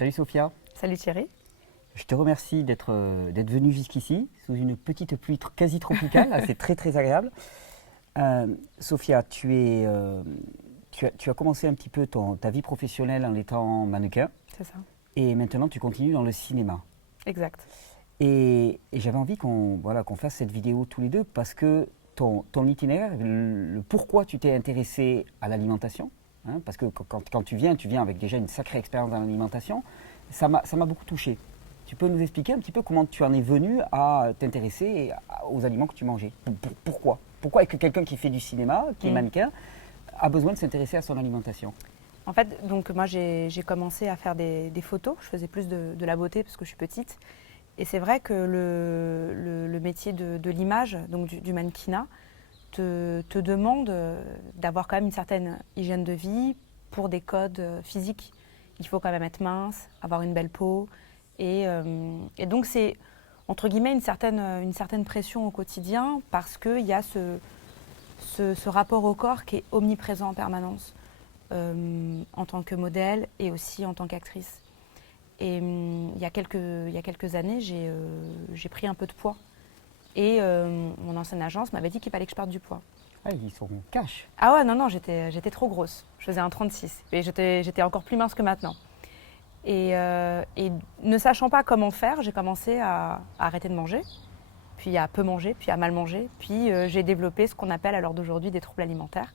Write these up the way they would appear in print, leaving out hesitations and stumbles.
Salut Sophia, Salut Thierry. je te remercie d'être venue jusqu'ici, sous une petite pluie quasi tropicale, c'est très très agréable. Sophia, tu as commencé un petit peu ta vie professionnelle en étant mannequin, C'est ça. et maintenant tu continues dans le cinéma. Exact. Et j'avais envie qu'on fasse cette vidéo tous les deux, parce que ton itinéraire, le pourquoi tu t'es intéressé à l'alimentation, hein, parce que quand tu viens avec déjà une sacrée expérience dans l'alimentation, ça m'a beaucoup touché. Tu peux nous expliquer un petit peu comment tu en es venu à t'intéresser aux aliments que tu mangeais? Pourquoi? Pourquoi est-ce que quelqu'un qui fait du cinéma, qui est mannequin, a besoin de s'intéresser à son alimentation? En fait, donc moi j'ai commencé à faire des photos. Je faisais plus de la beauté parce que je suis petite. Et c'est vrai que le métier de l'image, donc du mannequinat, te demande d'avoir quand même une certaine hygiène de vie pour des codes physiques. Il faut quand même être mince, avoir une belle peau. Et donc c'est, entre guillemets, une certaine pression au quotidien parce qu'il y a ce rapport au corps qui est omniprésent en permanence en tant que modèle et aussi en tant qu'actrice. Et il y a quelques années, j'ai pris un peu de poids. Et mon ancienne agence m'avait dit qu'il fallait que je perde du poids. Ah, ils sont cash. Ah ouais, non, j'étais trop grosse. Je faisais un 36. Et j'étais encore plus mince que maintenant. Et ne sachant pas comment faire, j'ai commencé à arrêter de manger, puis à peu manger, puis à mal manger. Puis j'ai développé ce qu'on appelle à l'heure d'aujourd'hui des troubles alimentaires.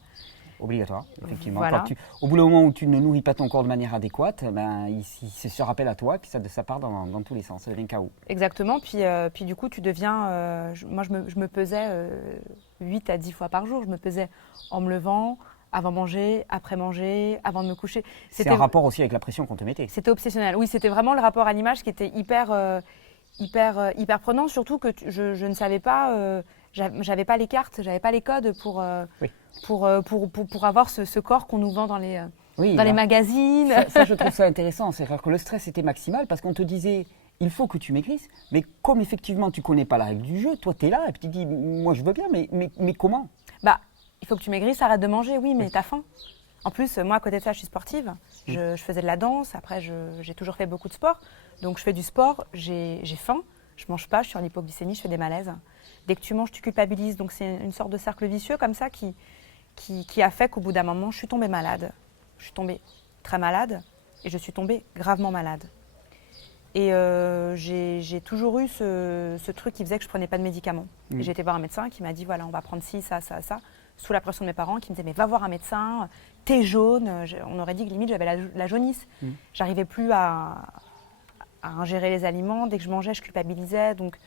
Obligatoire, effectivement. Voilà. Au bout d'un moment où tu ne nourris pas ton corps de manière adéquate, ben, il se rappelle à toi, puis ça part dans tous les sens, ça devient chaos. Exactement. Puis du coup, tu deviens... moi, je me pesais 8 à 10 fois par jour. Je me pesais en me levant, avant manger, après manger, avant de me coucher. C'est un rapport aussi avec la pression qu'on te mettait. C'était obsessionnel. Oui, c'était vraiment le rapport à l'image qui était hyper prenant, surtout que je ne savais pas... j'avais pas les cartes, j'avais pas les codes pour avoir ce corps qu'on nous vend dans les magazines. Ça, je trouve ça intéressant. C'est-à-dire que le stress était maximal parce qu'on te disait il faut que tu maigrisses, mais comme effectivement tu connais pas la règle du jeu, toi tu es là et puis tu dis moi je veux bien, mais comment? Bah, il faut que tu maigrisses, arrête de manger, oui, mais t'as faim. En plus, moi à côté de ça, je suis sportive. Je faisais de la danse, après j'ai toujours fait beaucoup de sport. Donc je fais du sport, j'ai faim, je mange pas, je suis en hypoglycémie, je fais des malaises. Dès que tu manges, tu culpabilises. Donc c'est une sorte de cercle vicieux comme ça qui a fait qu'au bout d'un moment, je suis tombée malade. Je suis tombée très malade et je suis tombée gravement malade. Et j'ai toujours eu ce truc qui faisait que je ne prenais pas de médicaments. Et j'ai été voir un médecin qui m'a dit, voilà, on va prendre ci, ça, ça, ça, sous la pression de mes parents qui me disaient, mais va voir un médecin, t'es jaune. On aurait dit que limite j'avais la jaunisse. J'arrivais plus à ingérer les aliments. Dès que je mangeais, je culpabilisais. Donc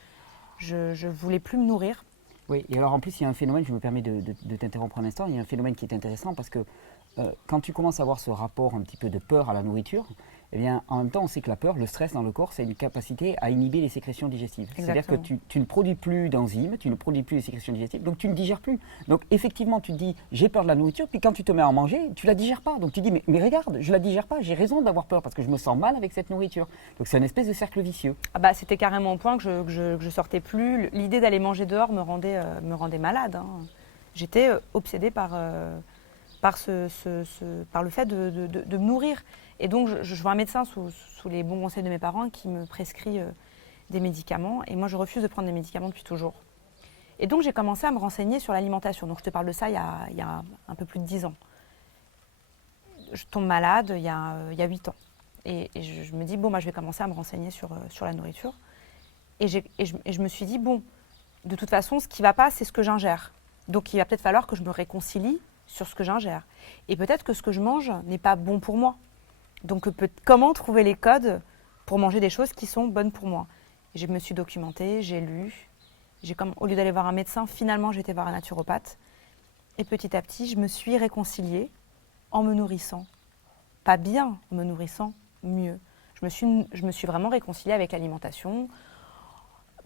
je ne voulais plus me nourrir. Oui, et alors en plus, il y a un phénomène, je me permets de t'interrompre un instant, il y a un phénomène qui est intéressant parce que quand tu commences à avoir ce rapport un petit peu de peur à la nourriture, eh bien, en même temps, on sait que la peur, le stress dans le corps, c'est une capacité à inhiber les sécrétions digestives. C'est-à-dire que tu ne produis plus d'enzymes, tu ne produis plus les sécrétions digestives, donc tu ne digères plus. Donc effectivement, tu te dis, j'ai peur de la nourriture, puis quand tu te mets à en manger, tu ne la digères pas. Donc tu dis, mais regarde, je ne la digère pas, j'ai raison d'avoir peur parce que je me sens mal avec cette nourriture. Donc c'est une espèce de cercle vicieux. Ah bah, c'était carrément au point que je sortais plus. L'idée d'aller manger dehors me rendait malade. Hein. J'étais obsédée par le fait de me nourrir. Et donc, je vois un médecin sous les bons conseils de mes parents qui me prescrit des médicaments. Et moi, je refuse de prendre des médicaments depuis toujours. Et donc, j'ai commencé à me renseigner sur l'alimentation. Donc, je te parle de ça il y a un peu plus de 10 ans. Je tombe malade il y a 8 ans. Et je me dis, bon, moi, je vais commencer à me renseigner sur la nourriture. Et je me suis dit, bon, de toute façon, ce qui ne va pas, c'est ce que j'ingère. Donc, il va peut-être falloir que je me réconcilie sur ce que j'ingère. Et peut-être que ce que je mange n'est pas bon pour moi. Donc, comment trouver les codes pour manger des choses qui sont bonnes pour moi? Et je me suis documentée, j'ai lu. Au lieu d'aller voir un médecin, finalement, j'ai été voir un naturopathe. Et petit à petit, je me suis réconciliée en me nourrissant. Pas bien, en me nourrissant mieux. Je me suis vraiment réconciliée avec l'alimentation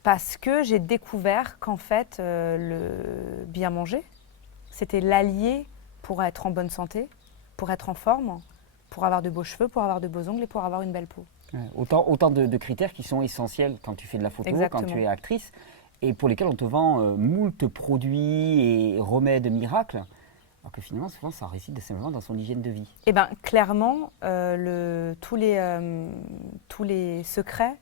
parce que j'ai découvert qu'en fait, le bien manger, c'était l'allié pour être en bonne santé, pour être en forme, pour avoir de beaux cheveux, pour avoir de beaux ongles et pour avoir une belle peau. Ouais, autant de critères qui sont essentiels quand tu fais de la photo, Exactement. quand tu es actrice, et pour lesquels on te vend moult produits et remèdes miracles, Alors que finalement, souvent, ça réside simplement dans son hygiène de vie. Eh bien, clairement, tous les secrets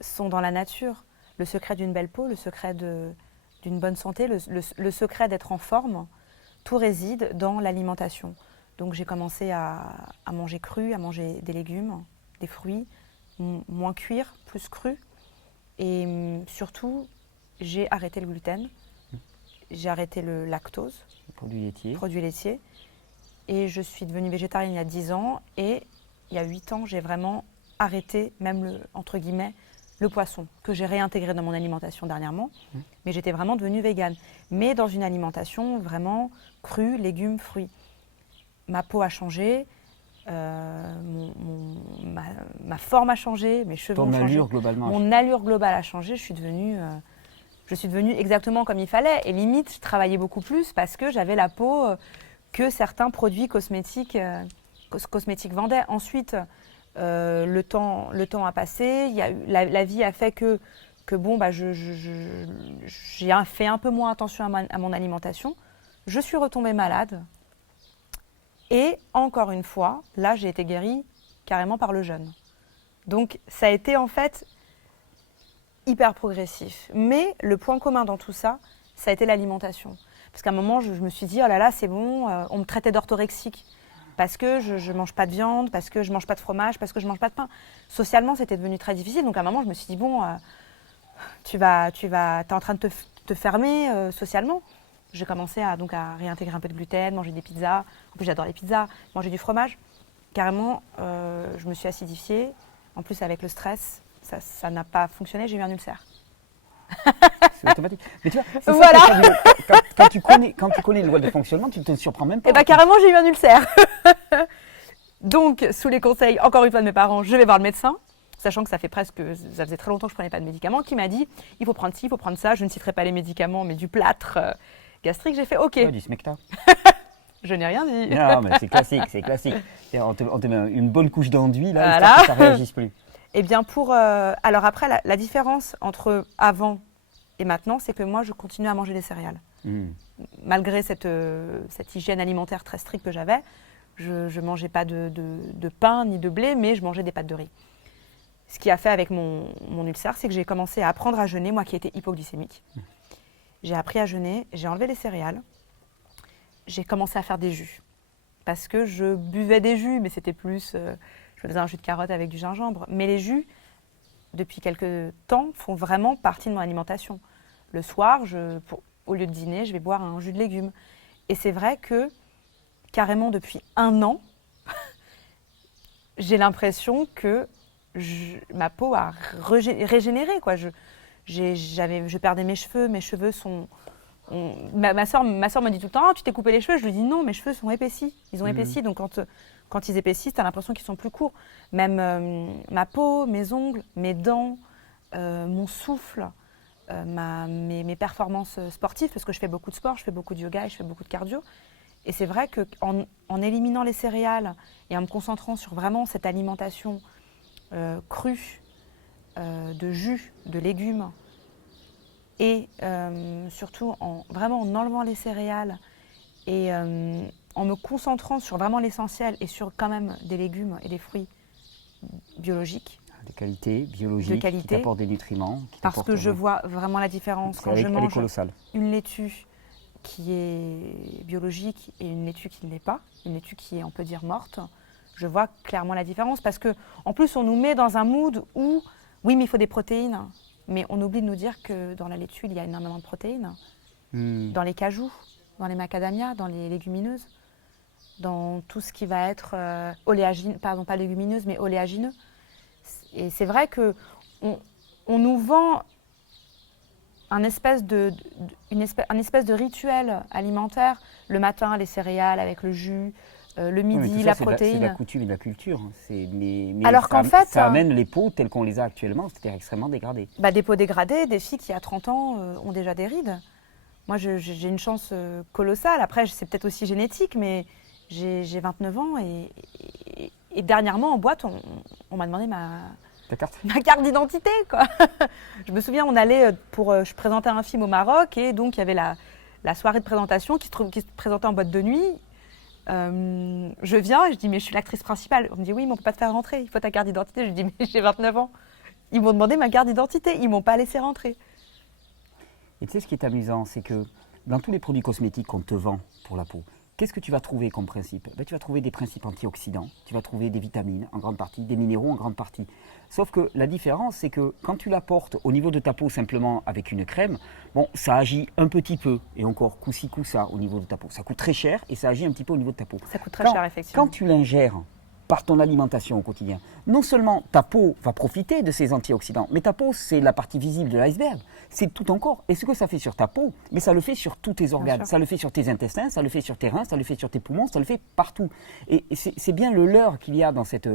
sont dans la nature. Le secret d'une belle peau, le secret d'une bonne santé, le secret d'être en forme, tout réside dans l'alimentation. Donc j'ai commencé à manger cru, à manger des légumes, des fruits, moins cuire, plus cru. Et surtout, j'ai arrêté le gluten, j'ai arrêté le lactose, produits laitiers. Et je suis devenue végétarienne il y a 10 ans. Et il y a 8 ans, j'ai vraiment arrêté, même entre guillemets, le poisson, que j'ai réintégré dans mon alimentation dernièrement. Mais j'étais vraiment devenue végane. Mais dans une alimentation vraiment crue, légumes, fruits. Ma peau a changé, ma forme a changé, mes cheveux ont changé. Ton allure globalement. Mon allure globale a changé, je suis devenue exactement comme il fallait. Et limite, je travaillais beaucoup plus parce que j'avais la peau que certains produits cosmétiques vendaient. Ensuite, le temps a passé, la vie a fait que bon, j'ai fait un peu moins attention à mon alimentation. Je suis retombée malade. Et encore une fois, là, j'ai été guérie carrément par le jeûne. Donc, ça a été en fait hyper progressif. Mais le point commun dans tout ça, ça a été l'alimentation. Parce qu'à un moment, je me suis dit, oh là là, c'est bon, on me traitait d'orthorexique. Parce que je ne mange pas de viande, parce que je ne mange pas de fromage, parce que je ne mange pas de pain. Socialement, c'était devenu très difficile. Donc à un moment, je me suis dit, bon, tu es en train de te fermer socialement. J'ai commencé à réintégrer un peu de gluten, manger des pizzas. En plus, j'adore les pizzas, manger du fromage. Carrément, je me suis acidifiée. En plus, avec le stress, ça n'a pas fonctionné. J'ai eu un ulcère. C'est automatique. Mais tu vois, c'est voilà. Ça, quand tu connais le mode de fonctionnement, tu ne te surprends même pas. Eh bien, carrément, j'ai eu un ulcère. Donc, sous les conseils, encore une fois, de mes parents, je vais voir le médecin. Sachant que ça faisait très longtemps que je ne prenais pas de médicaments, qui m'a dit, il faut prendre ci, il faut prendre ça. Je ne citerai pas les médicaments, mais du plâtre gastrique. J'ai fait OK. Ouais, du Smecta. Je n'ai rien dit. Non, mais c'est classique, c'est classique. On te met une bonne couche d'enduit, là, voilà. Histoire que ça ne réagisse plus. Eh bien, alors après, la différence entre avant et maintenant, c'est que moi, je continue à manger des céréales. Malgré cette hygiène alimentaire très stricte que j'avais, je ne mangeais pas de pain ni de blé, mais je mangeais des pâtes de riz. Ce qui a fait avec mon ulcère, c'est que j'ai commencé à apprendre à jeûner, moi qui étais hypoglycémique. J'ai appris à jeûner, j'ai enlevé les céréales, j'ai commencé à faire des jus. Parce que je buvais des jus, mais c'était plus... je faisais un jus de carotte avec du gingembre. Mais les jus, depuis quelques temps, font vraiment partie de mon alimentation. Le soir, au lieu de dîner, je vais boire un jus de légumes. Et c'est vrai que, carrément depuis 1 an, j'ai l'impression que ma peau a régénéré, quoi. Je perdais mes cheveux sont... Ma soeur me dit tout le temps, tu t'es coupé les cheveux. Je lui dis non, mes cheveux sont épaissis. Ils ont épaissi, donc quand ils épaississent, tu as l'impression qu'ils sont plus courts. Même ma peau, mes ongles, mes dents, mon souffle, mes performances sportives, parce que je fais beaucoup de sport, je fais beaucoup de yoga et je fais beaucoup de cardio. Et c'est vrai qu'en éliminant les céréales et en me concentrant sur vraiment cette alimentation crue, de jus, de légumes, et surtout vraiment en enlevant les céréales et en me concentrant sur vraiment l'essentiel et sur quand même des légumes et des fruits biologiques. De qualité, biologique, qui t'apportent des nutriments. Parce que je vois vraiment la différence quand je mange une laitue qui est biologique et une laitue qui ne l'est pas, une laitue qui est, on peut dire, morte. Je vois clairement la différence parce qu'en plus, on nous met dans un mood où, oui, mais il faut des protéines. Mais on oublie de nous dire que dans la laitue, il y a énormément de protéines. Dans les cajous, dans les macadamias, dans les légumineuses, dans tout ce qui va être oléagineux, pardon, pas légumineuses, mais oléagineux. Et c'est vrai qu'on nous vend un espèce de rituel alimentaire. Le matin, les céréales avec le jus, le midi, la protéine. C'est de la coutume et de la culture. Mais alors qu'en fait, ça amène les peaux telles qu'on les a actuellement, c'est-à-dire extrêmement dégradées. Des peaux dégradées, des filles qui à 30 ans ont déjà des rides. Moi, j'ai une chance colossale. Après, c'est peut-être aussi génétique, mais j'ai 29 ans et dernièrement, en boîte, on m'a demandé ma carte d'identité, quoi. Je me souviens, on allait je présentais un film au Maroc et donc il y avait la soirée de présentation qui se présentait en boîte de nuit. Je viens et je dis mais je suis l'actrice principale. On me dit oui mais on peut pas te faire rentrer, il faut ta carte d'identité. Je dis mais j'ai 29 ans. Ils m'ont demandé ma carte d'identité, ils m'ont pas laissé rentrer. Et tu sais ce qui est amusant, c'est que dans tous les produits cosmétiques qu'on te vend pour la peau, qu'est-ce que tu vas trouver comme principe? Tu vas trouver des principes antioxydants, tu vas trouver des vitamines en grande partie, des minéraux en grande partie. Sauf que la différence, c'est que quand tu la portes au niveau de ta peau simplement avec une crème, bon, ça agit un petit peu, et encore coup-ci, coup-ça au niveau de ta peau. Ça coûte très cher et ça agit un petit peu au niveau de ta peau. Ça coûte très cher, effectivement. Quand tu l'ingères par ton alimentation au quotidien, non seulement ta peau va profiter de ces antioxydants, mais ta peau, c'est la partie visible de l'iceberg. C'est tout ton corps. Et ce que ça fait sur ta peau, mais ça le fait sur tous tes organes. Ça le fait sur tes intestins, ça le fait sur tes reins, ça le fait sur tes poumons, ça le fait partout. Et c'est bien le leurre qu'il y a dans cette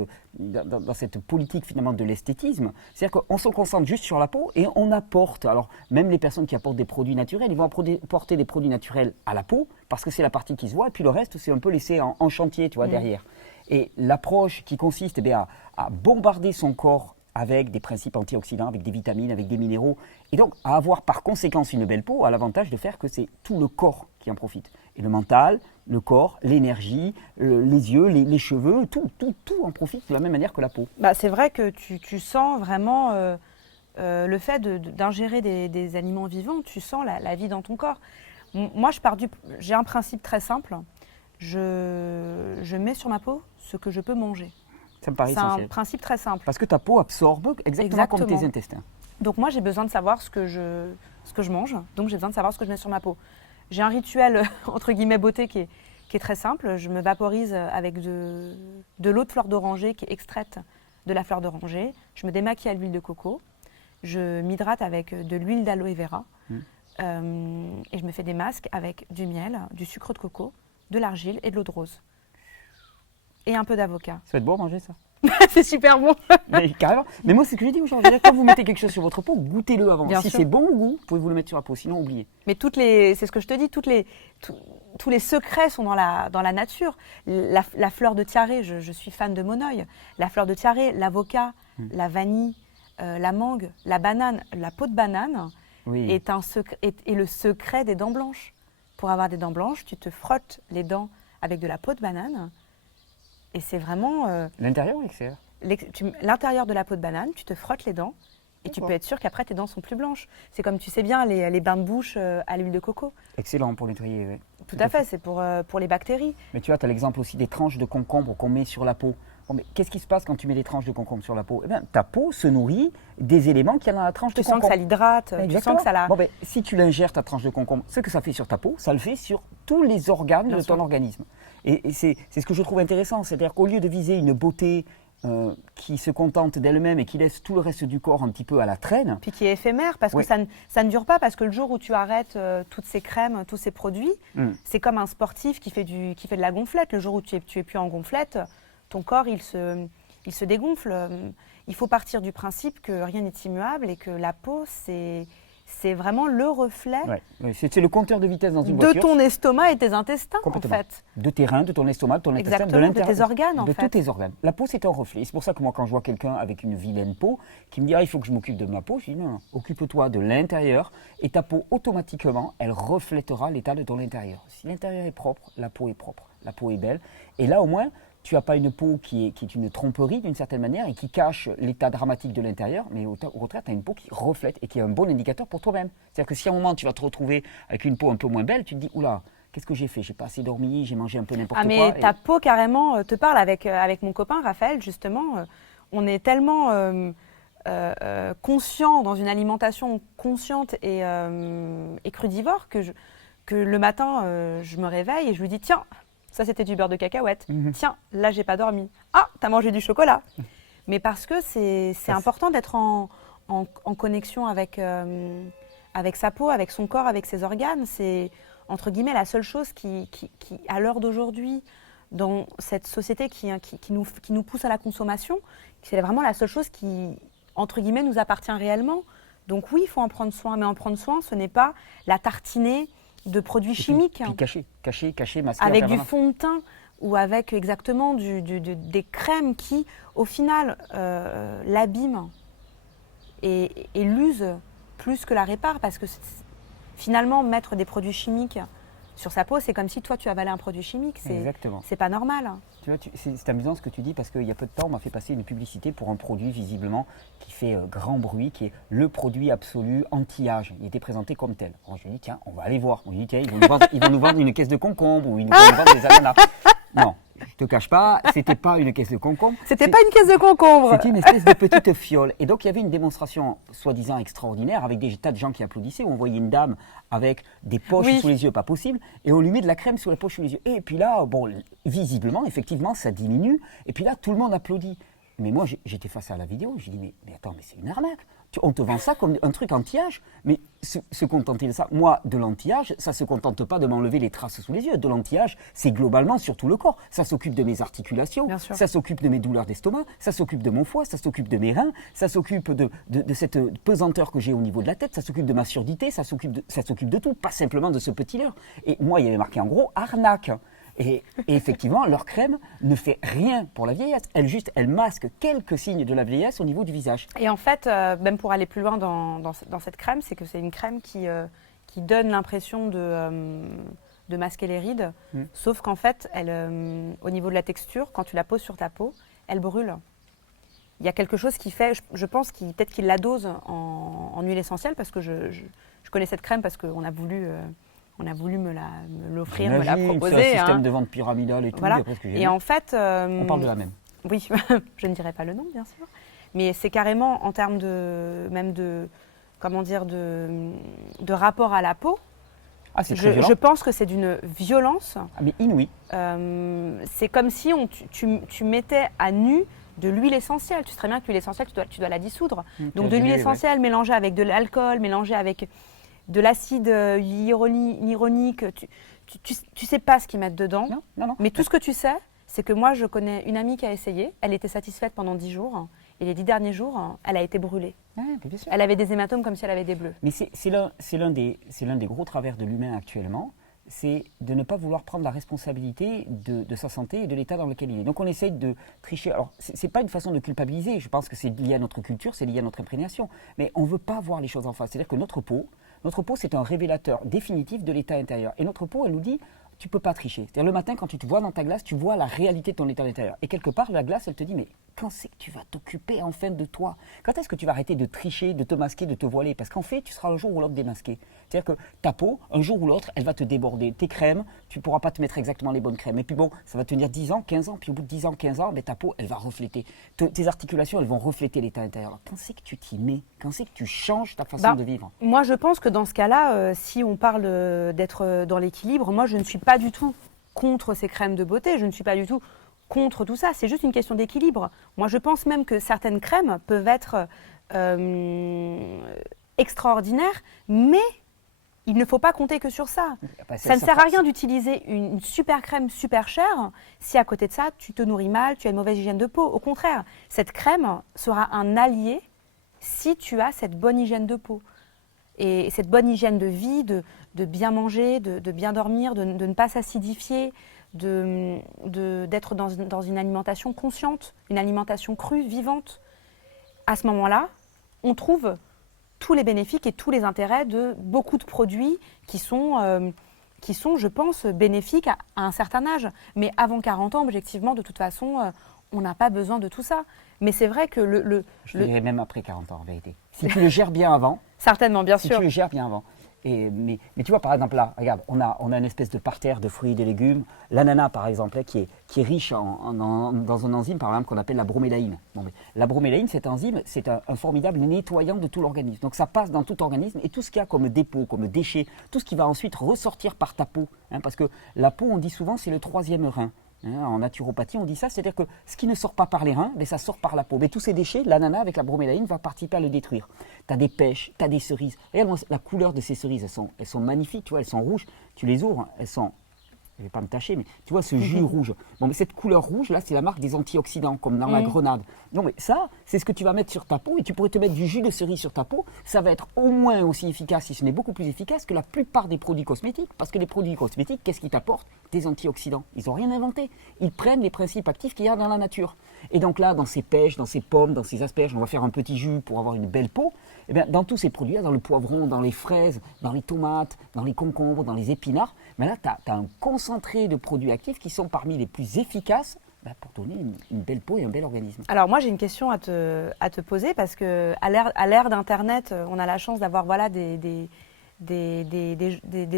politique finalement de l'esthétisme. C'est-à-dire qu'on se concentre juste sur la peau et on apporte. Alors même les personnes qui apportent des produits naturels, ils vont apporter des produits naturels à la peau parce que c'est la partie qui se voit. Et puis le reste, c'est un peu laissé en chantier, tu vois, derrière. Et l'approche qui consiste à bombarder son corps avec des principes antioxydants, avec des vitamines, avec des minéraux, et donc à avoir par conséquence une belle peau, a l'avantage de faire que c'est tout le corps qui en profite. Et le mental, le corps, l'énergie, les yeux, les cheveux, tout en profite de la même manière que la peau. C'est vrai que tu sens vraiment le fait d'ingérer des aliments vivants, tu sens la vie dans ton corps. Moi, j'ai un principe très simple. Je mets sur ma peau ce que je peux manger. Ça me paraît essentiel. C'est un principe très simple. Parce que ta peau absorbe exactement comme tes intestins. Donc moi, j'ai besoin de savoir ce que je mange. Donc j'ai besoin de savoir ce que je mets sur ma peau. J'ai un rituel, entre guillemets, beauté qui est très simple. Je me vaporise avec de l'eau de fleur d'oranger qui est extraite de la fleur d'oranger. Je me démaquille à l'huile de coco. Je m'hydrate avec de l'huile d'aloe vera. Et je me fais des masques avec du miel, du sucre de coco, de l'argile et de l'eau de rose. Et un peu d'avocat. Ça va être bon manger ça. C'est super bon. Mais carrément. Mais moi, c'est ce que j'ai dit aujourd'hui. Quand vous mettez quelque chose sur votre peau, goûtez-le avant. Bien si sûr. c'est bon au goût, pouvez-vous le mettre sur la peau. Sinon, oubliez. Mais c'est ce que je te dis, tous les secrets sont dans la nature. La fleur de tiare, je suis fan de Monoï. La fleur de tiare, l'avocat, la vanille, la mangue, la banane, la peau de banane est le secret des dents blanches. Pour avoir des dents blanches, tu te frottes les dents avec de la peau de banane. Et c'est vraiment… L'intérieur ou l'extérieur? L'intérieur de la peau de banane, tu te frottes les dents et tu peux être sûr qu'après tes dents sont plus blanches. C'est comme tu sais bien les bains de bouche à l'huile de coco. Excellent pour nettoyer. Oui. Tout à fait, c'est pour les bactéries. Mais tu vois, tu as l'exemple aussi des tranches de concombre qu'on met sur la peau. Bon, mais qu'est-ce qui se passe quand tu mets des tranches de concombre sur la peau? Eh bien, ta peau se nourrit des éléments qu'il y a dans la tranche de concombre. Tu sens que ça l'hydrate, tu sens que ça la… Bon, ben, si tu l'ingères, ta tranche de concombre, ce que ça fait sur ta peau, ça le fait sur tous les organes de ton organisme. Et c'est ce que je trouve intéressant, c'est-à-dire qu'au lieu de viser une beauté qui se contente d'elle-même et qui laisse tout le reste du corps un petit peu à la traîne. Puis qui est éphémère, parce que ça ne dure pas, parce que le jour où tu arrêtes toutes ces crèmes, tous ces produits, c'est comme un sportif qui fait de la gonflette. Le jour où tu es plus en gonflette, ton corps, il se dégonfle. Il faut partir du principe que rien n'est immuable et que la peau, c'est vraiment le reflet c'est le compteur de vitesse dans une de voiture. ton estomac et tes intestins, en fait. De tes reins, de ton estomac, de ton intestin, de l'intérieur. De tes organes, en fait. De tous tes organes. La peau, c'est un reflet. C'est pour ça que moi, quand je vois quelqu'un avec une vilaine peau, qui me dit « il faut que je m'occupe de ma peau », je dis « non, occupe-toi de l'intérieur et ta peau, automatiquement, elle reflètera l'état de ton intérieur. Si l'intérieur est propre, la peau est propre, la peau est belle. Et là, au moins, tu n'as pas une peau qui est une tromperie d'une certaine manière et qui cache l'état dramatique de l'intérieur, mais au contraire, tu as une peau qui reflète et qui est un bon indicateur pour toi-même. C'est-à-dire que si à un moment tu vas te retrouver avec une peau un peu moins belle, tu te dis « oula, qu'est-ce que j'ai fait? J'ai pas assez dormi, j'ai mangé un peu n'importe quoi. » Mais ta peau carrément te parle avec mon copain Raphaël, justement. On est tellement conscient dans une alimentation consciente et crudivore que le matin, je me réveille et je lui dis « tiens, ça, c'était du beurre de cacahuète. Tiens, là, j'ai pas dormi. Ah, t'as mangé du chocolat. » Mais parce que c'est important d'être en connexion avec sa peau, avec son corps, avec ses organes. C'est, entre guillemets, la seule chose qui à l'heure d'aujourd'hui, dans cette société qui nous pousse à la consommation, c'est vraiment la seule chose qui, entre guillemets, nous appartient réellement. Donc oui, il faut en prendre soin. Mais en prendre soin, ce n'est pas la tartiner de produits chimiques. Puis caché, masqué. Avec du fond de teint ou avec exactement des crèmes qui, au final, l'abîment et l'usent plus que la réparent parce que finalement, mettre des produits chimiques sur sa peau, c'est comme si toi, tu avalais un produit chimique. Exactement. C'est pas normal. Tu vois, c'est amusant ce que tu dis parce qu'il y a peu de temps, on m'a fait passer une publicité pour un produit visiblement qui fait grand bruit, qui est le produit absolu anti-âge. Il était présenté comme tel. Alors je lui ai dit, tiens, on va aller voir. On lui dit, tiens, ils vont nous vendre une caisse de concombre ou ils vont nous vendre des ananas. Non, je te cache pas, c'était pas une caisse de concombre. C'était pas une caisse de concombre. C'était une espèce de petite fiole. Et donc il y avait une démonstration soi-disant extraordinaire avec des tas de gens qui applaudissaient. On voyait une dame avec des poches sous les yeux, pas possible, et on lui met de la crème sur les poches sous les yeux. Et puis là, bon, visiblement, effectivement, ça diminue. Et puis là, tout le monde applaudit. Mais moi, j'étais face à la vidéo, je dis mais attends, mais c'est une arnaque. On te vend ça comme un truc anti-âge, mais se contenter de ça. Moi, de l'anti-âge, ça ne se contente pas de m'enlever les traces sous les yeux. De l'anti-âge, c'est globalement sur tout le corps. Ça s'occupe de mes articulations, ça s'occupe de mes douleurs d'estomac, ça s'occupe de mon foie, ça s'occupe de mes reins, ça s'occupe de cette pesanteur que j'ai au niveau de la tête, ça s'occupe de ma surdité, ça s'occupe de tout, pas simplement de ce petit leurre. Et moi, il y avait marqué en gros arnaque. Et effectivement, leur crème ne fait rien pour la vieillesse. Elle masque quelques signes de la vieillesse au niveau du visage. Et en fait, même pour aller plus loin dans cette crème, c'est que c'est une crème qui donne l'impression de masquer les rides. Sauf qu'en fait, au niveau de la texture, quand tu la poses sur ta peau, elle brûle. Il y a quelque chose qui fait, je pense, peut-être qu'il la dose en huile essentielle, parce que je connais cette crème parce qu'on a voulu... On a voulu me l'offrir, me la proposer. C'est un système de vente pyramidale et tout. Voilà. Et en fait... on parle de la même. Oui, je ne dirai pas le nom, bien sûr. Mais c'est carrément en termes de rapport à la peau. Ah, c'est très violent. Je pense que c'est d'une violence. Ah, mais inouïe. C'est comme si tu mettais à nu de l'huile essentielle. Tu sais très bien que l'huile essentielle, tu dois la dissoudre. Donc de l'huile essentielle mélangée avec de l'alcool, mélangée avec... de l'acide hyaluronique, tu sais pas ce qu'ils mettent dedans. Non. Mais tout ce que tu sais, c'est que moi, je connais une amie qui a essayé. Elle était satisfaite pendant 10 jours. Et les 10 derniers jours, elle a été brûlée. Bien sûr. Elle avait des hématomes comme si elle avait des bleus. Mais c'est l'un des gros travers de l'humain actuellement, c'est de ne pas vouloir prendre la responsabilité de sa santé et de l'état dans lequel il est. Donc on essaye de tricher. Alors ce n'est pas une façon de culpabiliser. Je pense que c'est lié à notre culture, c'est lié à notre imprégnation. Mais on ne veut pas voir les choses en face. C'est-à-dire que notre peau, c'est un révélateur définitif de l'état intérieur. Et notre peau, elle nous dit, tu ne peux pas tricher. C'est-à-dire le matin, quand tu te vois dans ta glace, tu vois la réalité de ton état intérieur. Et quelque part, la glace, elle te dit, mais quand c'est que tu vas t'occuper enfin de toi? Quand est-ce que tu vas arrêter de tricher, de te masquer, de te voiler? Parce qu'en fait, tu seras un jour ou l'autre démasqué. C'est-à-dire que ta peau, un jour ou l'autre, elle va te déborder. Tes crèmes, tu ne pourras pas te mettre exactement les bonnes crèmes. Et puis bon, ça va tenir 10 ans, 15 ans. Puis au bout de 10 ans, 15 ans, ben, ta peau, elle va refléter. Tes articulations, elles vont refléter l'état intérieur. Alors, quand c'est que tu t'y mets? Quand c'est que tu changes ta façon de vivre? Moi, je pense que dans ce cas-là, si on parle d'être dans l'équilibre, moi, je ne suis pas du tout contre ces crèmes de beauté. Je ne suis pas du tout contre tout ça. C'est juste une question d'équilibre. Moi, je pense même que certaines crèmes peuvent être extraordinaires, mais il ne faut pas compter que sur ça. Ça ne sert à rien d'utiliser une super crème super chère si à côté de ça, tu te nourris mal, tu as une mauvaise hygiène de peau. Au contraire, cette crème sera un allié si tu as cette bonne hygiène de peau. Et cette bonne hygiène de vie, de bien manger, de bien dormir, de ne pas s'acidifier, d'être dans une alimentation consciente, une alimentation crue, vivante. À ce moment-là, on trouve tous les bénéfices et tous les intérêts de beaucoup de produits qui sont, je pense, bénéfiques à un certain âge. Mais avant 40 ans, objectivement, de toute façon, on n'a pas besoin de tout ça. Mais c'est vrai que je dirais même après 40 ans, en vérité. Si tu le gères bien avant. Certainement, bien sûr. Si tu le gères bien avant. Mais tu vois, par exemple, là, regarde, on a une espèce de parterre de fruits et de légumes. L'ananas, par exemple, là, qui est riche dans un enzyme, par exemple, qu'on appelle la bromélaïne. La bromélaïne, cet enzyme, c'est un formidable nettoyant de tout l'organisme. Donc ça passe dans tout organisme et tout ce qu'il y a comme dépôt, comme déchets, tout ce qui va ensuite ressortir par ta peau. Parce que la peau, on dit souvent, c'est le troisième rein. En naturopathie, on dit ça, c'est-à-dire que ce qui ne sort pas par les reins, ça sort par la peau. Mais tous ces déchets, l'ananas avec la bromélaïne va participer à le détruire. Tu as des pêches, tu as des cerises. Regarde la couleur de ces cerises, elles sont magnifiques, tu vois, elles sont rouges. Tu les ouvres, elles sont je vais pas me tâcher, mais tu vois ce jus rouge. Bon, mais cette couleur rouge, là, c'est la marque des antioxydants, comme dans la grenade. Non, mais ça, c'est ce que tu vas mettre sur ta peau, et tu pourrais te mettre du jus de cerise sur ta peau. Ça va être au moins aussi efficace, si ce n'est beaucoup plus efficace que la plupart des produits cosmétiques. Parce que les produits cosmétiques, qu'est-ce qu'ils t'apportent? Des antioxydants. Ils n'ont rien inventé. Ils prennent les principes actifs qu'il y a dans la nature. Et donc là, dans ces pêches, dans ces pommes, dans ces asperges, on va faire un petit jus pour avoir une belle peau. Eh bien, dans tous ces produits-là, dans le poivron, dans les fraises, dans les tomates, dans les concombres, dans les épinards, mais là, tu as un concentré de produits actifs qui sont parmi les plus efficaces pour donner une belle peau et un bel organisme. Alors moi, j'ai une question à te poser parce qu'à l'ère d'Internet, on a la chance d'avoir voilà, des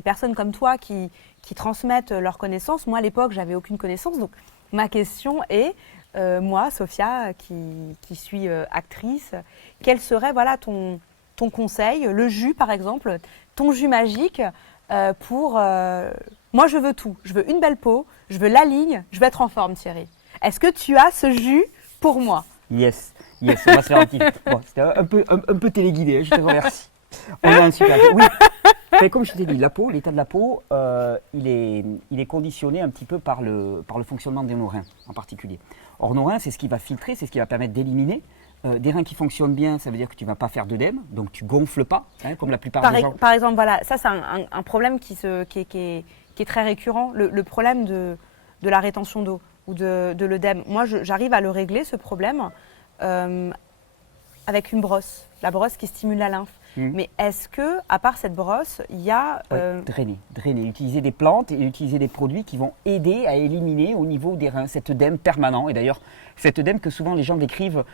personnes comme toi qui transmettent leurs connaissances. Moi, à l'époque, j'avais aucune connaissance. Donc, ma question est, moi, Sophia, qui suis actrice, quel serait voilà, ton conseil, le jus par exemple, ton jus magique pour... moi, je veux tout. Je veux une belle peau, je veux la ligne, je veux être en forme, Thierry. Est-ce que tu as ce jus pour moi? Yes, on va se faire un petit... Bon, c'était un peu téléguidé, je te remercie. On a un super jus. Oui. Mais comme je t'ai dit, la peau, l'état de la peau, il est conditionné un petit peu par le fonctionnement de nos reins en particulier. Or, nos reins, c'est ce qui va filtrer, c'est ce qui va permettre d'éliminer. Des reins qui fonctionnent bien, ça veut dire que tu ne vas pas faire d'œdème, donc tu gonfles pas, comme la plupart des gens. Par exemple, voilà, ça c'est un problème qui est très récurrent, le problème de la rétention d'eau ou de l'œdème. Moi, j'arrive à le régler, ce problème, avec une brosse, la brosse qui stimule la lymphe. Mais est-ce que, à part cette brosse, il y a... Drainer, utiliser des plantes et utiliser des produits qui vont aider à éliminer au niveau des reins cet œdème permanent. Et d'ailleurs, cet œdème que souvent les gens décrivent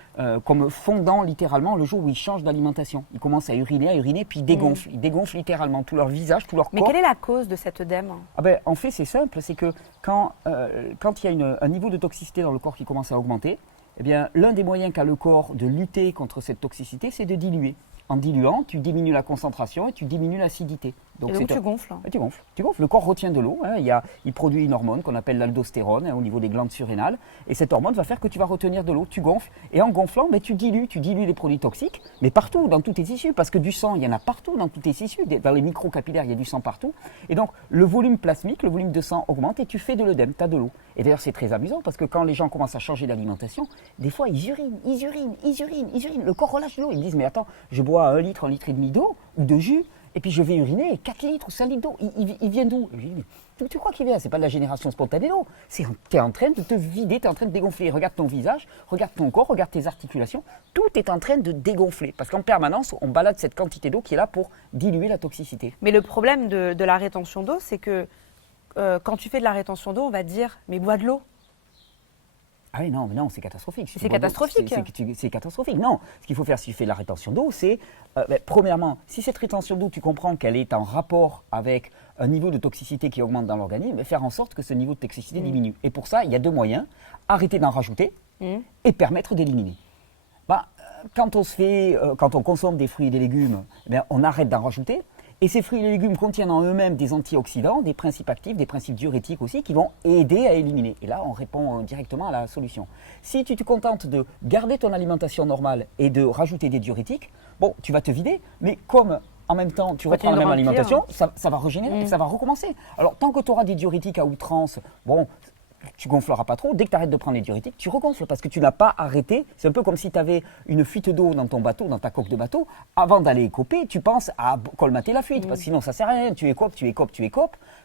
comme fondant littéralement le jour où ils changent d'alimentation. Ils commencent à uriner, puis ils dégonflent. Ils dégonflent littéralement tout leur visage, tout leur corps. Mais quelle est la cause de cet œdème? En fait, c'est simple, c'est que quand il y a un niveau de toxicité dans le corps qui commence à augmenter, eh bien, l'un des moyens qu'a le corps de lutter contre cette toxicité, c'est de diluer. En diluant, tu diminues la concentration et tu diminues l'acidité. Donc tu gonfles. Tu gonfles. Le corps retient de l'eau. Il produit une hormone qu'on appelle l'aldostérone au niveau des glandes surrénales. Et cette hormone va faire que tu vas retenir de l'eau. Tu gonfles. Et en gonflant, tu dilues les produits toxiques, mais partout, dans tous tes tissus. Parce que du sang, il y en a partout dans tous tes tissus. Dans les microcapillaires, il y a du sang partout. Et donc, le volume plasmique, le volume de sang augmente et tu fais de l'œdème, tu as de l'eau. Et d'ailleurs, c'est très amusant parce que quand les gens commencent à changer d'alimentation, des fois, ils urinent. Le corps relâche de l'eau. Ils me disent, mais attends, je bois 1 litre et demi d'eau ou de jus. Et puis je vais uriner 4 litres ou 5 litres d'eau. Ils viennent d'où? Tu crois qu'ils viennent? C'est pas de la génération spontanée d'eau. Tu es en train de te vider, tu es en train de dégonfler. Regarde ton visage, regarde ton corps, regarde tes articulations. Tout est en train de dégonfler. Parce qu'en permanence, on balade cette quantité d'eau qui est là pour diluer la toxicité. Mais le problème de la rétention d'eau, c'est que quand tu fais de la rétention d'eau, on va te dire, mais bois de l'eau. Ah oui, non, mais non, c'est catastrophique. C'est catastrophique. C'est catastrophique. Non, ce qu'il faut faire si tu fais de la rétention d'eau, c'est, premièrement, si cette rétention d'eau, tu comprends qu'elle est en rapport avec un niveau de toxicité qui augmente dans l'organisme, faire en sorte que ce niveau de toxicité diminue. Et pour ça, il y a 2 moyens. Arrêter d'en rajouter et permettre d'éliminer. Quand on consomme des fruits et des légumes, on arrête d'en rajouter. Et ces fruits et légumes contiennent en eux-mêmes des antioxydants, des principes actifs, des principes diurétiques aussi, qui vont aider à éliminer. Et là, on répond directement à la solution. Si tu te contentes de garder ton alimentation normale et de rajouter des diurétiques, tu vas te vider, mais comme en même temps tu reprends la même alimentation, ça va régénérer, ça va recommencer. Alors, tant que tu auras des diurétiques à outrance, tu gonfleras pas trop. Dès que tu arrêtes de prendre les diurétiques, tu regonfles parce que tu n'as pas arrêté. C'est un peu comme si tu avais une fuite d'eau dans ton bateau, dans ta coque de bateau. Avant d'aller écoper, tu penses à colmater la fuite parce que sinon ça sert à rien. Tu écopes,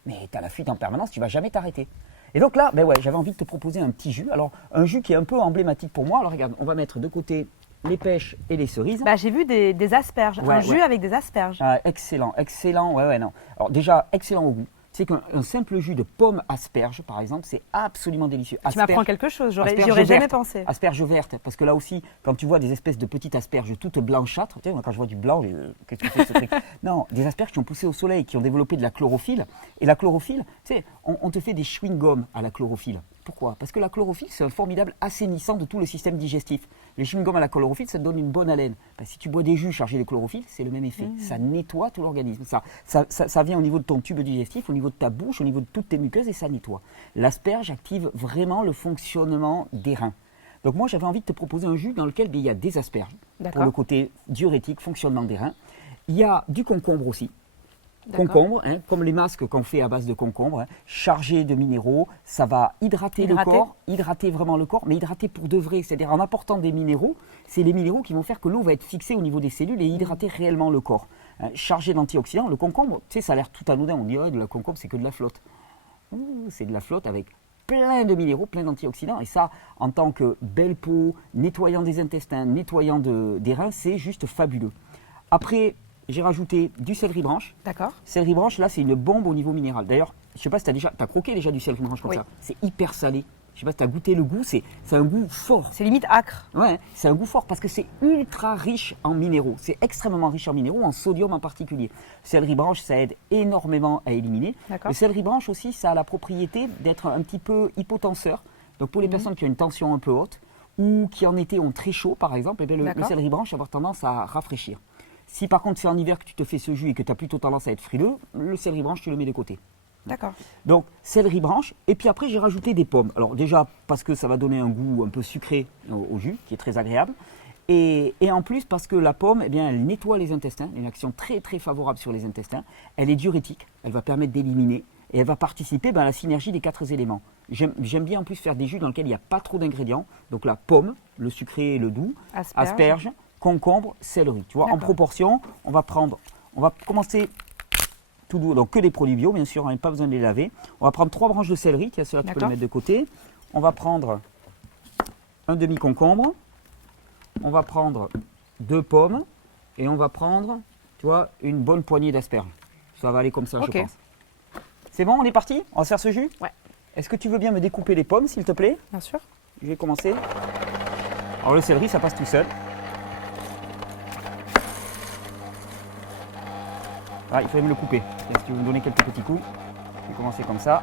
mais tu as la fuite en permanence, tu vas jamais t'arrêter. Et donc là, j'avais envie de te proposer un petit jus. Alors, un jus qui est un peu emblématique pour moi. Alors regarde, on va mettre de côté les pêches et les cerises. J'ai vu des asperges, un jus avec des asperges. Ah, excellent, non. Alors déjà, excellent au goût. C'est qu'un simple jus de pomme asperge, par exemple, c'est absolument délicieux. Tu m'apprends quelque chose, j'y aurais jamais pensé. Asperge verte, parce que là aussi, quand tu vois des espèces de petites asperges toutes blanchâtres, tu sais, quand je vois du blanc, qu'est-ce que c'est ce truc? Non, des asperges qui ont poussé au soleil, qui ont développé de la chlorophylle. Et la chlorophylle, tu sais, on te fait des chewing-gums à la chlorophylle. Pourquoi? Parce que la chlorophylle, c'est un formidable assainissant de tout le système digestif. Les chewing-gums à la chlorophylle, ça te donne une bonne haleine. Si tu bois des jus chargés de chlorophylle, c'est le même effet. Ça nettoie tout l'organisme. Ça vient au niveau de ton tube digestif, au niveau de ta bouche, au niveau de toutes tes muqueuses et ça nettoie. L'asperge active vraiment le fonctionnement des reins. Donc moi, j'avais envie de te proposer un jus dans lequel il y a des asperges. Pour le côté diurétique, fonctionnement des reins. Il y a du concombre aussi. D'accord. Concombre, hein, comme les masques qu'on fait à base de concombre, hein, chargés de minéraux, ça va hydrater le corps, hydrater vraiment le corps, mais hydrater pour de vrai, c'est-à-dire en apportant des minéraux, c'est les minéraux qui vont faire que l'eau va être fixée au niveau des cellules et hydrater réellement le corps. Hein, chargé d'antioxydants, le concombre, tu sais, ça a l'air tout anodin, on dirait que le concombre c'est que de la flotte. C'est de la flotte avec plein de minéraux, plein d'antioxydants, et ça, en tant que belle peau, nettoyant des intestins, nettoyant des reins, c'est juste fabuleux. Après, j'ai rajouté du céleri branche. D'accord. Céleri branche, là, c'est une bombe au niveau minéral. D'ailleurs, je ne sais pas si tu as croqué déjà du céleri branche comme Oui. ça. C'est hyper salé. Je ne sais pas si tu as goûté le goût, c'est un goût fort. C'est limite acre. Ouais, c'est un goût fort parce que c'est ultra riche en minéraux. C'est extrêmement riche en minéraux, en sodium en particulier. Céleri branche, ça aide énormément à éliminer. D'accord. Le céleri branche aussi, ça a la propriété d'être un petit peu hypotenseur. Donc pour les personnes qui ont une tension un peu haute ou qui en été ont très chaud, par exemple, eh bien, le céleri branche va avoir tendance à rafraîchir. Si par contre c'est en hiver que tu te fais ce jus et que tu as plutôt tendance à être frileux, le céleri branche, tu le mets de côté. D'accord. Donc céleri branche, et puis après j'ai rajouté des pommes. Alors déjà parce que ça va donner un goût un peu sucré au jus, qui est très agréable. Et en plus parce que la pomme, eh bien, elle nettoie les intestins, une action très très favorable sur les intestins. Elle est diurétique, elle va permettre d'éliminer et elle va participer à la synergie des 4 éléments. J'aime bien en plus faire des jus dans lesquels il n'y a pas trop d'ingrédients. Donc la pomme, le sucré et le doux, asperge, concombre, céleri. Tu vois, en proportion, on va commencer tout doux, donc que des produits bio, bien sûr, on n'a pas besoin de les laver. On va prendre 3 branches de céleri, tiens, cela tu peux les mettre de côté. On va prendre un demi-concombre, on va prendre 2 pommes et on va prendre, tu vois, une bonne poignée d'asperges. Ça va aller comme ça, je pense. C'est bon, on est parti? On va se faire ce jus? Ouais. Est-ce que tu veux bien me découper les pommes, s'il te plaît? Bien sûr. Je vais commencer. Alors le céleri, ça passe tout seul. Ah, il fallait me le couper. Et si tu veux me donner quelques petits coups, je vais commencer comme ça.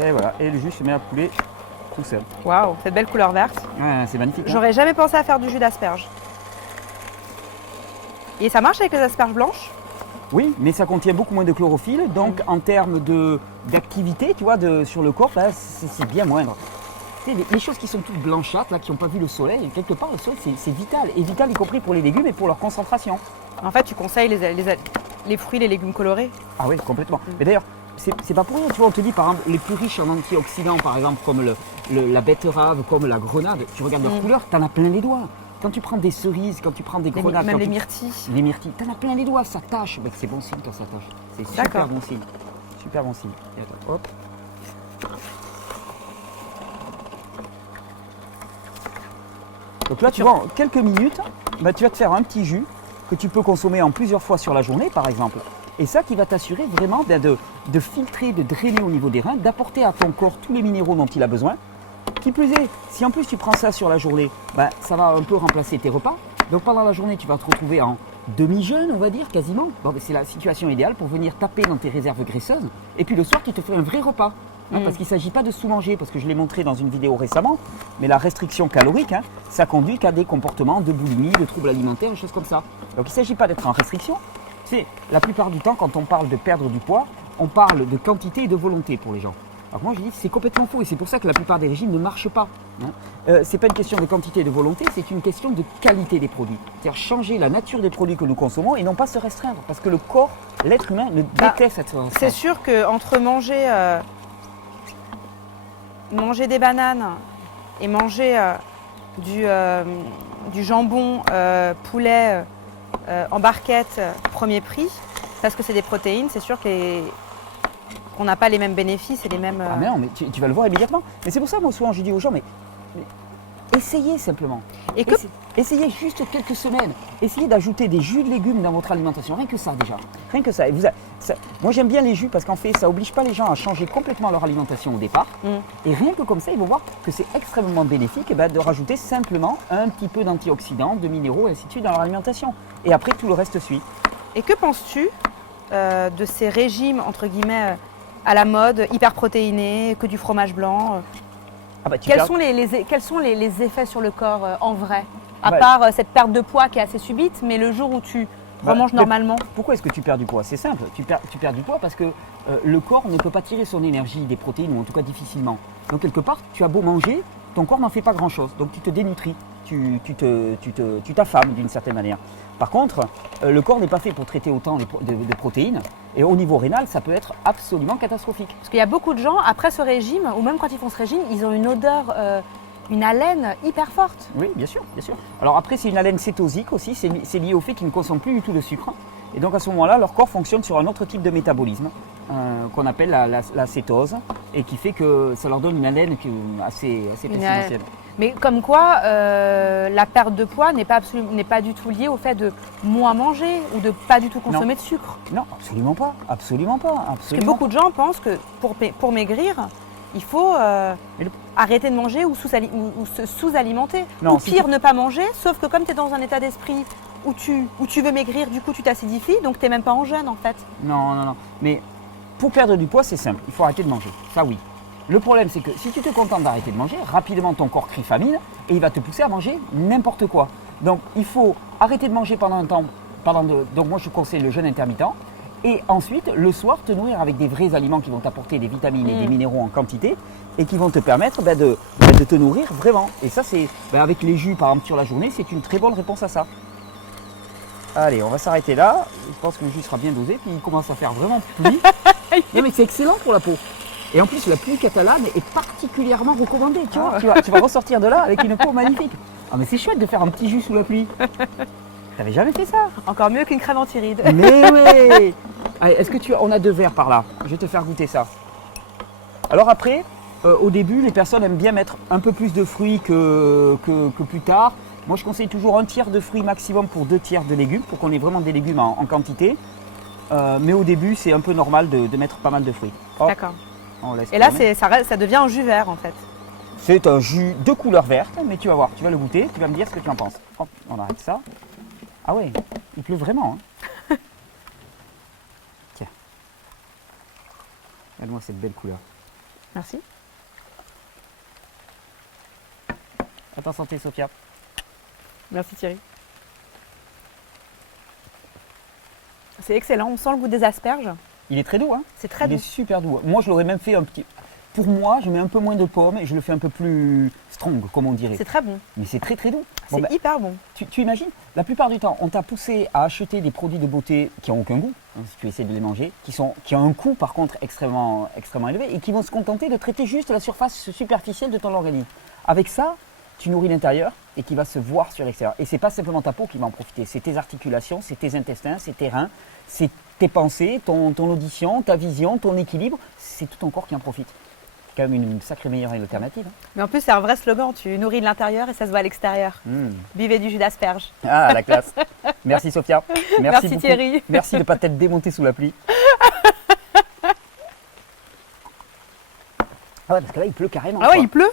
Et voilà, et le jus se met à couler tout seul. Waouh, cette belle couleur verte. Ouais, c'est magnifique. Hein. J'aurais jamais pensé à faire du jus d'asperge. Et ça marche avec les asperges blanches? Oui, mais ça contient beaucoup moins de chlorophylle, donc en termes d'activité, tu vois, sur le corps, là, c'est bien moindre. Les choses qui sont toutes blanchâtres, là, qui n'ont pas vu le soleil, quelque part, le soleil, c'est vital. Et vital, y compris pour les légumes et pour leur concentration. En fait, tu conseilles les fruits, les légumes colorés? Ah oui, complètement. Mais d'ailleurs, c'est pas pour rien. Tu vois, on te dit, par exemple, les plus riches en antioxydants, par exemple, comme la betterave, comme la grenade, tu regardes leur couleur, t'en as plein les doigts. Quand tu prends des cerises, quand tu prends des grenades... Même les myrtilles. Les myrtilles, t'en as plein les doigts, ça tâche. C'est bon signe quand ça tâche. C'est super bon signe. Super bon signe. Et attends, hop. Donc là, tu vois, en quelques minutes, tu vas te faire un petit jus que tu peux consommer en plusieurs fois sur la journée, par exemple. Et ça qui va t'assurer vraiment de filtrer, de drainer au niveau des reins, d'apporter à ton corps tous les minéraux dont il a besoin. Qui plus est, si en plus tu prends ça sur la journée, ça va un peu remplacer tes repas. Donc pendant la journée, tu vas te retrouver en demi-jeûne, on va dire, quasiment. Bon, c'est la situation idéale pour venir taper dans tes réserves graisseuses. Et puis le soir, tu te fais un vrai repas. Parce qu'il ne s'agit pas de sous-manger, parce que je l'ai montré dans une vidéo récemment, mais la restriction calorique, ça conduit qu'à des comportements de boulimie, de troubles alimentaires, des choses comme ça. Donc il ne s'agit pas d'être en restriction. C'est la plupart du temps, quand on parle de perdre du poids, on parle de quantité et de volonté pour les gens. Alors moi je dis que c'est complètement faux et c'est pour ça que la plupart des régimes ne marchent pas. C'est pas une question de quantité et de volonté, c'est une question de qualité des produits. C'est-à-dire changer la nature des produits que nous consommons et non pas se restreindre. Parce que le corps, l'être humain, ne déteste être restreint. C'est sûr qu'entre manger des bananes et manger du jambon poulet en barquette premier prix, parce que c'est des protéines, c'est sûr qu'on n'a pas les mêmes bénéfices et les mêmes... Ah mais non, mais tu vas le voir immédiatement. Mais c'est pour ça, moi, souvent, je dis aux gens, mais essayez simplement. Essayez juste quelques semaines. Essayez d'ajouter des jus de légumes dans votre alimentation. Rien que ça, déjà. Rien que ça. Et moi, j'aime bien les jus parce qu'en fait, ça n'oblige pas les gens à changer complètement leur alimentation au départ. Et rien que comme ça, ils vont voir que c'est extrêmement bénéfique de rajouter simplement un petit peu d'antioxydants, de minéraux, et ainsi de suite dans leur alimentation. Et après, tout le reste suit. Et que penses-tu de ces régimes, entre guillemets, à la mode, hyper protéinés, que du fromage blanc quels sont les effets sur le corps en vrai? À part cette perte de poids qui est assez subite, mais le jour où tu remanges normalement. Pourquoi est-ce que tu perds du poids? C'est simple, tu perds du poids parce que le corps ne peut pas tirer son énergie des protéines, ou en tout cas difficilement. Donc quelque part, tu as beau manger, ton corps n'en fait pas grand-chose. Donc tu te dénutris, tu t'affames d'une certaine manière. Par contre, le corps n'est pas fait pour traiter autant de protéines. Et au niveau rénal, ça peut être absolument catastrophique. Parce qu'il y a beaucoup de gens, après ce régime, ou même quand ils font ce régime, ils ont une odeur, une haleine hyper forte. Oui, bien sûr, bien sûr. Alors après, c'est une haleine cétosique aussi, c'est lié au fait qu'ils ne consomment plus du tout de sucre. Et donc à ce moment-là, leur corps fonctionne sur un autre type de métabolisme qu'on appelle la cétose et qui fait que ça leur donne une haleine assez pestilentielle. Mais comme quoi, la perte de poids n'est pas du tout liée au fait de moins manger ou de pas du tout consommer de sucre. Non, absolument pas, absolument pas. Parce que beaucoup de gens pensent que pour maigrir, il faut arrêter de manger ou se sous-alimenter. Ou pire, ne pas manger, sauf que comme tu es dans un état d'esprit où tu veux maigrir, du coup tu t'acidifies, donc tu n'es même pas en jeûne en fait. Non. Mais pour perdre du poids, c'est simple, il faut arrêter de manger, ça oui. Le problème, c'est que si tu te contentes d'arrêter de manger, rapidement ton corps crie famine et il va te pousser à manger n'importe quoi. Donc il faut arrêter de manger pendant un temps. Donc moi je conseille le jeûne intermittent. Et ensuite, le soir, te nourrir avec des vrais aliments qui vont t'apporter des vitamines et des minéraux en quantité et qui vont te permettre de te nourrir vraiment. Et ça, c'est avec les jus, par exemple, sur la journée, c'est une très bonne réponse à ça. Allez, on va s'arrêter là. Je pense que le jus sera bien dosé. Puis il commence à faire vraiment pluie. Non, mais c'est excellent pour la peau. Et en plus, la pluie catalane est particulièrement recommandée. Tu vois, tu vas ressortir de là avec une peau magnifique. Ah, mais c'est chouette de faire un petit jus sous la pluie. T'avais jamais fait ça? Encore mieux qu'une crème anti-rides. Mais oui. Allez, on a 2 verres par là. Je vais te faire goûter ça. Alors après, au début, les personnes aiment bien mettre un peu plus de fruits que plus tard. Moi, je conseille toujours 1/3 de fruits maximum pour 2/3 de légumes, pour qu'on ait vraiment des légumes en quantité. Mais au début, c'est un peu normal de mettre pas mal de fruits. Hop, d'accord. Et là, ça devient un jus vert en fait. C'est un jus de couleur verte, mais tu vas voir, tu vas le goûter, tu vas me dire ce que tu en penses. Hop, on arrête ça. Ah ouais, il pleut vraiment. Hein. Tiens. Regarde-moi cette belle couleur. Merci. À ta santé, Sophia. Merci Thierry. C'est excellent, on sent le goût des asperges. Il est très doux, hein? C'est très doux. Il est super doux. Moi, je l'aurais même fait un petit... Pour moi, je mets un peu moins de pommes et je le fais un peu plus strong, comme on dirait. C'est très bon. Mais c'est très très doux. C'est hyper bon. Tu imagines, la plupart du temps, on t'a poussé à acheter des produits de beauté qui n'ont aucun goût, hein, si tu essaies de les manger, qui ont un coût par contre extrêmement élevé et qui vont se contenter de traiter juste la surface superficielle de ton organisme. Avec ça, tu nourris l'intérieur et qui va se voir sur l'extérieur. Et c'est pas simplement ta peau qui va en profiter, c'est tes articulations, c'est tes intestins, c'est tes reins, c'est tes pensées, ton audition, ta vision, ton équilibre, c'est tout ton corps qui en profite. C'est quand même une sacrée meilleure alternative. Hein. Mais en plus, c'est un vrai slogan, tu nourris de l'intérieur et ça se voit à l'extérieur. Buvez du jus d'asperge. Ah, la classe. Merci Sophia. Merci beaucoup. Thierry. Merci de ne pas t'être démonté sous la pluie. Ah ouais, parce que là, il pleut carrément. Ah ouais, il pleut.